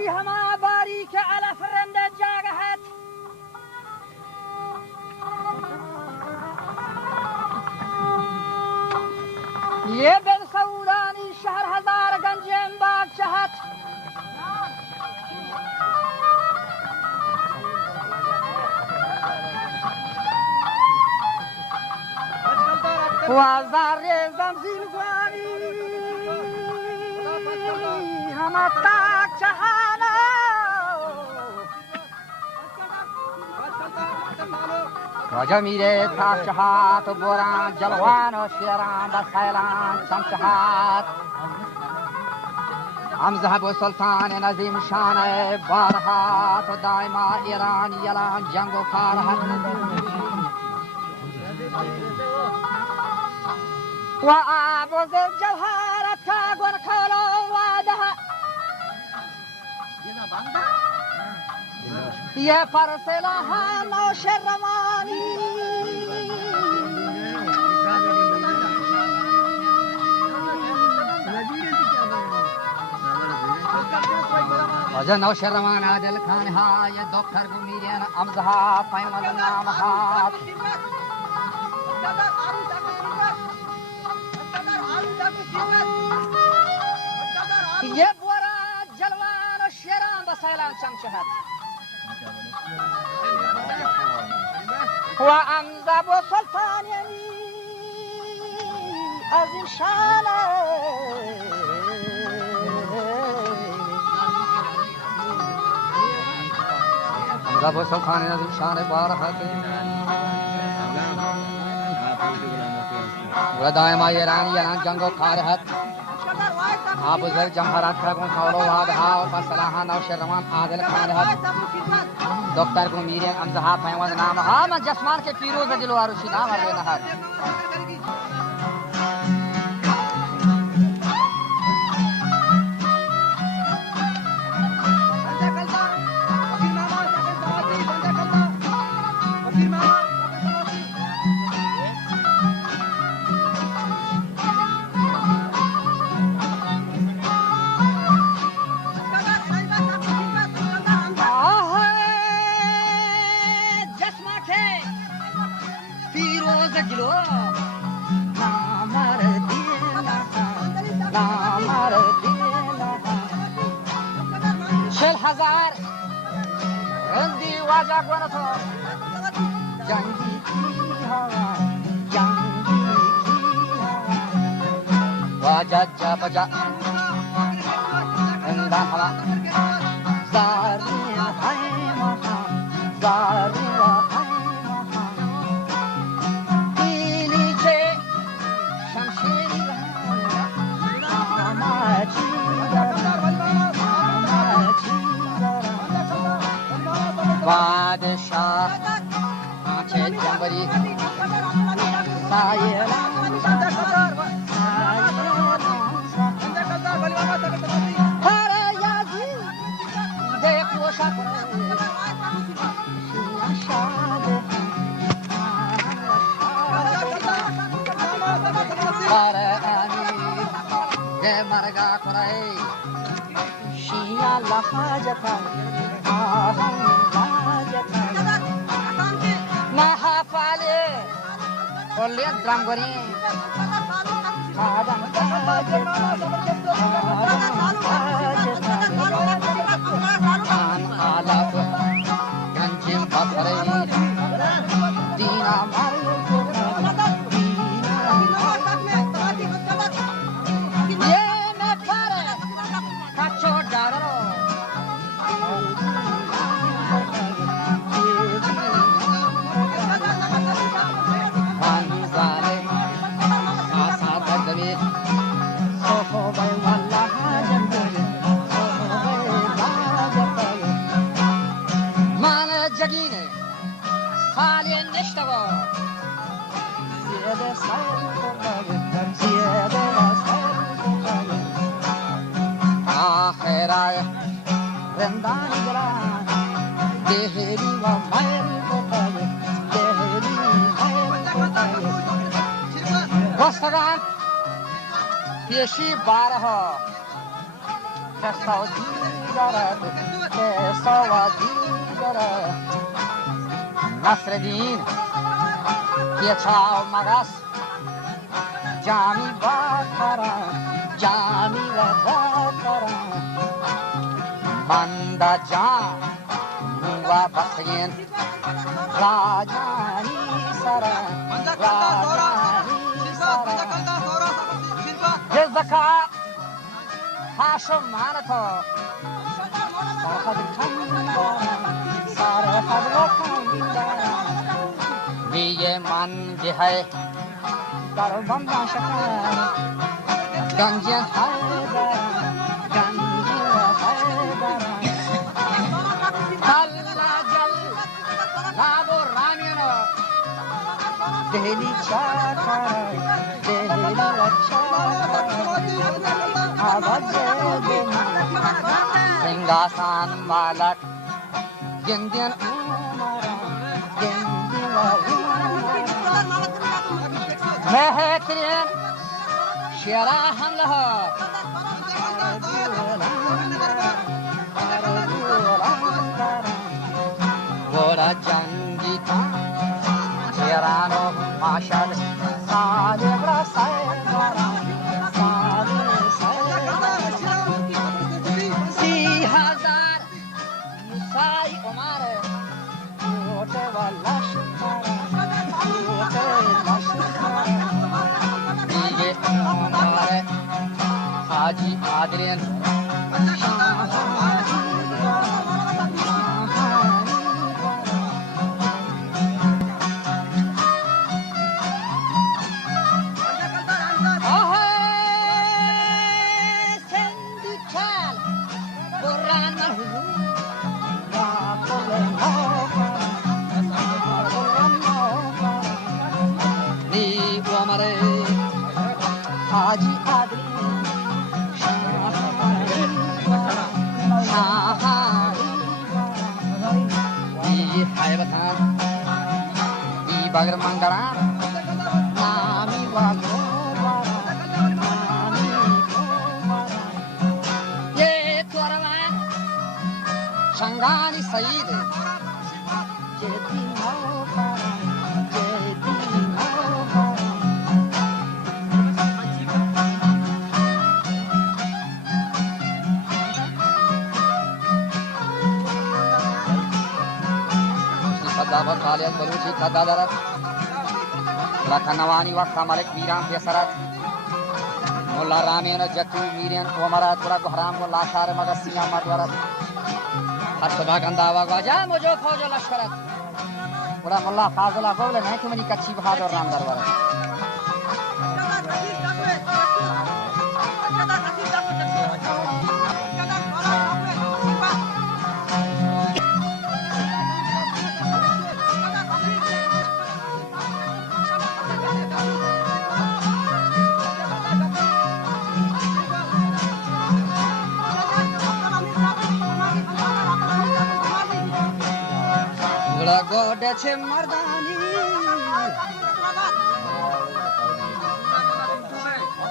باشی همه باری که علف رنده جاگهت یه بل سودانی شهر هزار گنجم باگ چهت وزار زمزیل گوانی همه تاک چهانا کجا میره تاک چهات و بران جلوان و شیران در سیلان چمچهات هم ذهب و سلطان نظیم شان بارهات و دائما ایران یلان جنگ و کارهات و آبوز جوهرت کاغون کلو وادها یه فرسلا هم و شرمانی وجه نو شرمان عادل خان های دکتر گمیرین امزها پیمال نامها یه بورا جلوان و شیران بسیلان چمچهت و امزب و سلطان از این شانه امزب و سلطان از این شانه بارحت و دائما ایران جنگ و کارهت آب زر جمهرات کن کولو وادها و فصلها نو شرمان عادل خانهت دکتر کو میرین امزها پیماد نامها من جسمان کے پیروز جلوارو شینا ورے نہر हजार रंदी वाजा गुण तो जंगी की हवा जंगी की हवा वाजा जा बजा रंदा हवा जारिया है महा जारिया है महा दिली से शमशीर हमारी बादशाह आंखें जंबरी सायला हरे याजी देखो शाकुर हरे अमीर ये मरगा कुराई शिया लहाजता Mahafale, oleh drum gori, kadang kajet, an alaf, ganjil pasrai, dina malu, ye me pare, kacho daro. جگینه خالی نشتوا زیاده سر زیاده سر آخرای رندان گران دهری و میر بطای دهری میر بطای وستگان پیشی بارها کسادی دارد که سوادی دارد نصرالدین یه چاو مغس جامی با جامی و بنده جان و بسین راجانی سر راجانی سر جزکا هاشم مانتو سرخد کندارم سرخد کندارم میگه من جه در بندان شکر گنجین های دارم گنجین های دارم کلا جل نابو رامینو دهلی چاکر دهلی چاکر آواز دینا سنگاسان مالک گندین اومارا گندین اومارا مهترین شیرا حمله گورا جنگی تا شیرانو ماشد سالم را سایدارا سالم سایدارا 30,000 موسای عمره کوته و لشکره کوته و لشکره دیگه عمره حاجی عادلین حاجی عادلین ای حیبتان ای بگر منگران نامی والو نامی یہ توروان شنگانی سعید جدی نوکاران جدی نوکاران دعوت خالیت بلوچی خدا دارد لکنوانی وقت ملک میران پیسرد مولا رامین جتو میرین عمرات پورا گهرام کو لاشار مگسی آمد ورد هر صبح گنداوا گواجا مجھو فوجو لشکرت پورا مولا فاضلہ گوله نہیں کہ منی کچھی بہادر رام در ورد گوده چه مردانی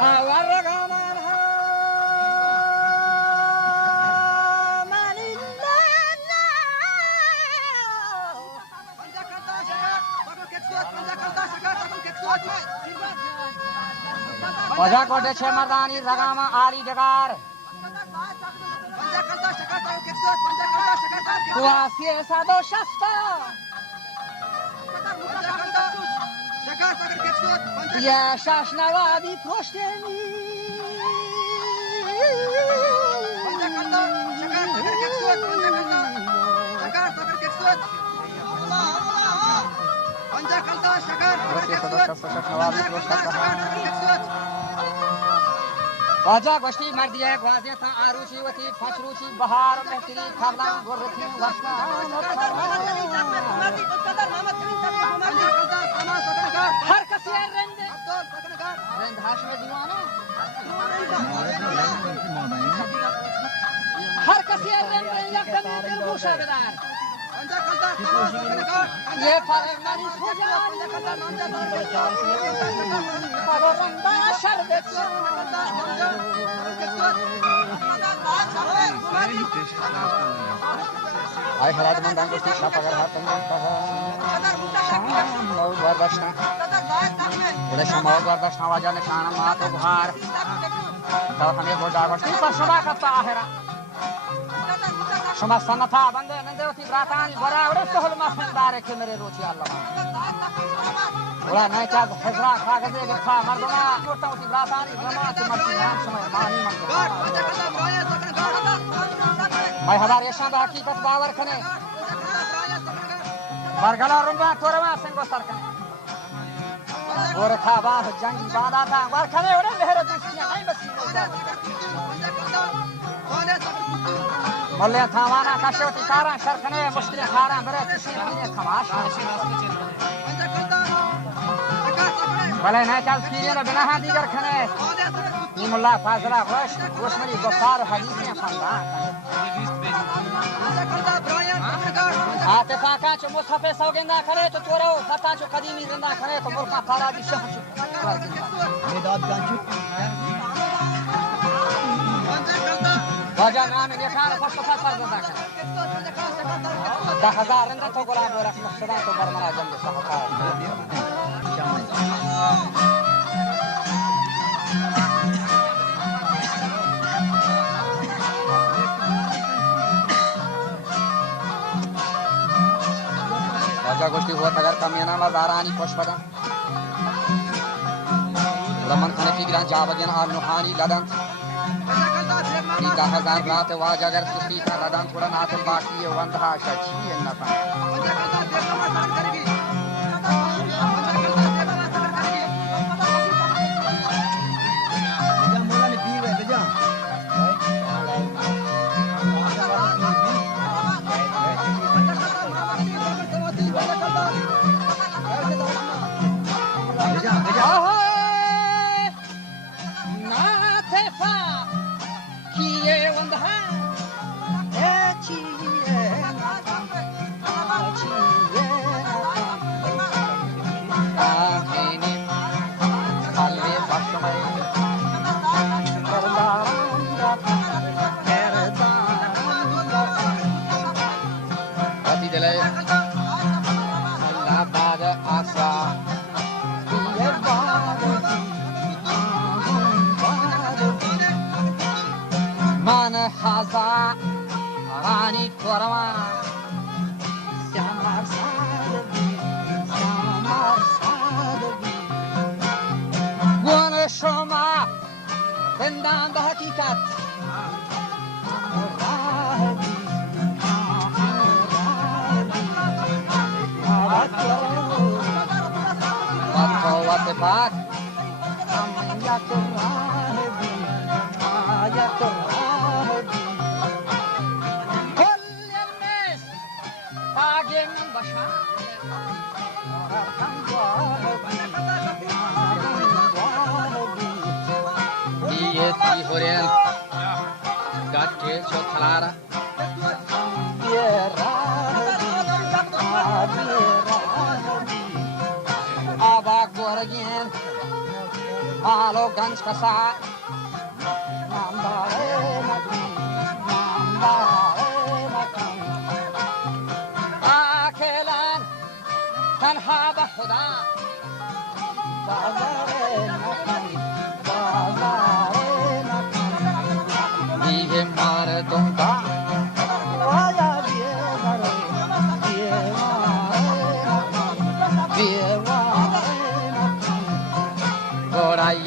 آور رگانان ها منی وجا گوده چه مردانی رگاما آلی دگار قواسی 160 یه شش نوادی پشتمی واجا گوشتی مردیه گوازی تا آروچی وتی فشروچی بهار مهتری کبلان گرتی وشنا هر کسی رنده رند هاشم دیوانه هر کسی رنده یک دمی دل گوشه بدار ये फरमानी सुजानी फरमाना शरबत आई हराद मंदान को शिक्षा पकड़ हाथ में शाम वरदक्षिणा उधर शमो वरदक्षिणा वाजा ने शान मातो बुहार तो हमें गोड़ा गोष्ठी पर शमा करता आहेरा शमा सन्नता बंदे नंदे होती ब्रातानी बरा उड़े सहल माफनदार के मेरे रोची अल्लाह उड़ा नहीं चाह हजरा कागज के खा मर्दना कोटा होती ब्रातानी जमात मर्दी नाम समय मानी मंद मैं हमारे यशान हकीकत बावर खने बरगला रुंबा तोरवा संगो सरकने गोरे खा बाह जंगी बादा था वर खने उड़े मेरे दुश्मन नहीं बसी मल्ले थावाना काशोती कारा शरखने मुश्किल खारा बरे किसी पीने खमाश भले नहीं चल पीने न बिना हाथी कर खने मुल्ला फाजला वश वशमरी गफ्फार हदीसें खानदान आते फाका चो मुसफे सौगंदा करे तो चोरो फता चो कदीमी जिंदा करे तो मुल्का थारा दी शह चो मेदाद गांचू बाजा नाम निखार फसफा सरदा करे 10,000 रंग तो गुलाम रख मकसदा तो बरमरा जंग सहकार राजा गोष्ठी हुआ अगर कमियाना मज़ारानी खुशबदन रमन खाने की गिरान जावगिन आल नुहानी लदन 10,000 रात वाज अगर सुस्ती का लदन थोड़ा नातिल बाकी है वंदहा शची नफा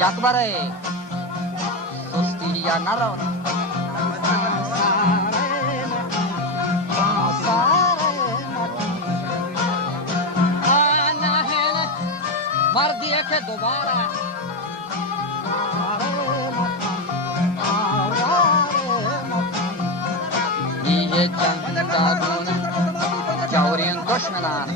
Yakbare Sustiya Naron Mardiye ke dobara Ye jangda dun Jawriyan dushmanan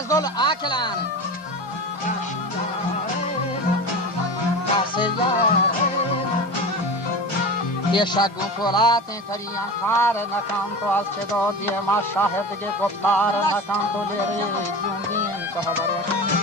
فضل اکلن یه شگون فولات تریان کار نکن تو از چه دادی ما شاهد گفتار نکن تو لیری جونگین که خبره